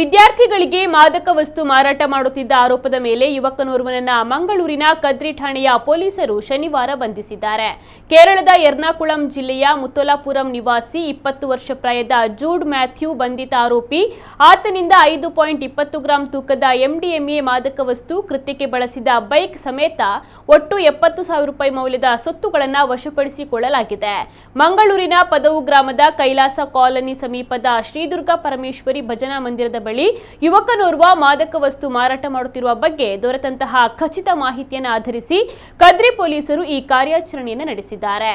ವಿದ್ಯಾರ್ಥಿಗಳಿಗೆ ಮಾದಕ ವಸ್ತು ಮಾರಾಟ ಮಾಡುತ್ತಿದ್ದ ಆರೋಪದ ಮೇಲೆ ಯುವಕನೋರ್ವನನ್ನ ಮಂಗಳೂರಿನ ಕದ್ರಿ ಠಾಣೆಯ ಪೊಲೀಸರು ಶನಿವಾರ ಬಂಧಿಸಿದ್ದಾರೆ. ಕೇರಳದ ಎರ್ನಾಕುಳಂ ಜಿಲ್ಲೆಯ ಮುತ್ತೋಲಾಪುರಂ ನಿವಾಸಿ 20 ವರ್ಷ ಪ್ರಾಯದ ಜೂಡ್ ಮ್ಯಾಥ್ಯೂ ಬಂಧಿತ ಆರೋಪಿ. ಆತನಿಂದ 5.20 ಗ್ರಾಂ ತೂಕದ MDMA ಮಾದಕ ವಸ್ತು, ಕೃತ್ಯಕ್ಕೆ ಬಳಸಿದ ಬೈಕ್ ಸಮೇತ ಒಟ್ಟು 70,000 ರೂಪಾಯಿ ಮೌಲ್ಯದ ಸೊತ್ತುಗಳನ್ನು ವಶಪಡಿಸಿಕೊಳ್ಳಲಾಗಿದೆ. ಮಂಗಳೂರಿನ ಪದವು ಗ್ರಾಮದ ಕೈಲಾಸ ಕಾಲನಿ ಸಮೀಪದ ಶ್ರೀದುರ್ಗಾ ಪರಮೇಶ್ವರಿ ಭಜನಾ ಮಂದಿರದ ಬಳಿ ಯುವಕನೋರ್ವ ಮಾದಕ ವಸ್ತು ಮಾರಾಟ ಮಾಡುತ್ತಿರುವ ಬಗ್ಗೆ ದೊರೆತಂತಹ ಖಚಿತ ಮಾಹಿತಿಯನ್ನು ಆಧರಿಸಿ ಕದ್ರಿ ಪೊಲೀಸರು ಈ ಕಾರ್ಯಾಚರಣೆಯನ್ನು ನಡೆಸಿದ್ದಾರೆ.